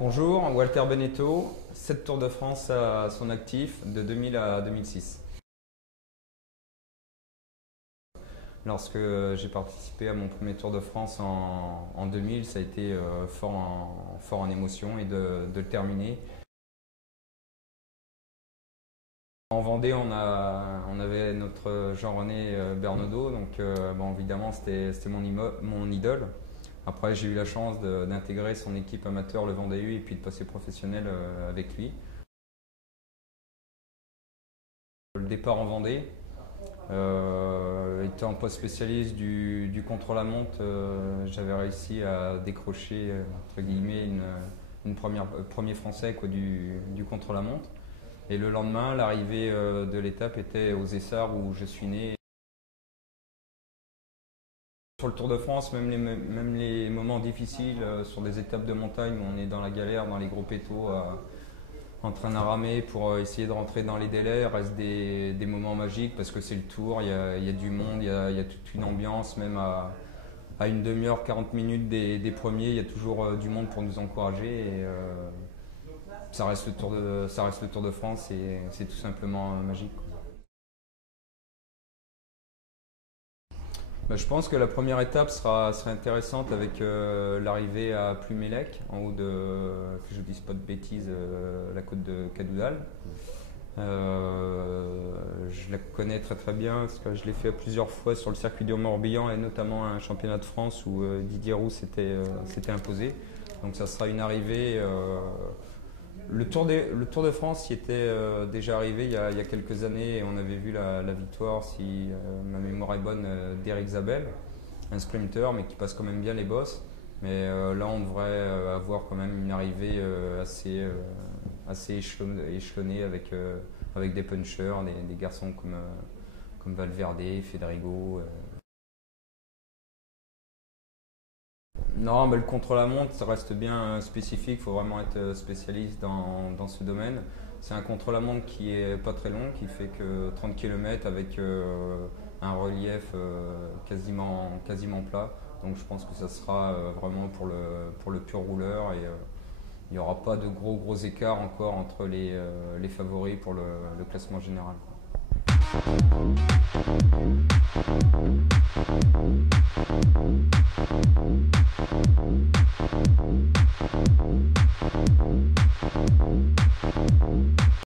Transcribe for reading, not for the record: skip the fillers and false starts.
Bonjour, Walter Beneteau, 7 Tours de France à son actif de 2000 à 2006. Lorsque j'ai participé à mon premier Tour de France en 2000, ça a été fort en émotion et de le terminer. En Vendée, on avait notre Jean-René Bernaudot, donc bon, évidemment c'était mon idole. Après, j'ai eu la chance d'intégrer son équipe amateur, le Vendée U, et puis de passer professionnel avec lui. Le départ en Vendée, étant poste spécialiste du contre-la-montre, j'avais réussi à décrocher entre guillemets premier français quoi, du contre-la-montre. Et le lendemain, l'arrivée de l'étape était aux Essarts où je suis né. Sur le Tour de France, même les moments difficiles, sur des étapes de montagne où on est dans la galère, dans les gros pétaux, en train de ramer pour essayer de rentrer dans les délais, restent des moments magiques parce que c'est le Tour, il y a du monde, il y a toute une ambiance, même à une demi-heure, 40 minutes des premiers, il y a toujours du monde pour nous encourager. Et, ça reste le Tour de France et c'est tout simplement magique. Bah, je pense que la première étape sera intéressante avec l'arrivée à Plumelec, en haut que je ne dise pas de bêtises, la côte de Cadoudal. Je la connais très très bien parce que je l'ai fait plusieurs fois sur le circuit du Morbihan et notamment un championnat de France où Didier Roux s'était imposé. Donc ça sera une arrivée. Le Tour de France y était déjà arrivé il y a quelques années et on avait vu la victoire, si ma mémoire est bonne, d'Eric Zabel, un sprinter mais qui passe quand même bien les bosses. Mais là on devrait avoir quand même une arrivée assez échelonnée avec des punchers, des garçons comme Valverde, Federigo. Non, mais le contre-la-montre, ça reste bien spécifique. Il faut vraiment être spécialiste dans ce domaine. C'est un contre-la-montre qui est pas très long, qui fait que 30 km avec un relief quasiment plat. Donc je pense que ça sera vraiment pour le pur rouleur et il n'y aura pas de gros écarts encore entre les favoris pour le classement général.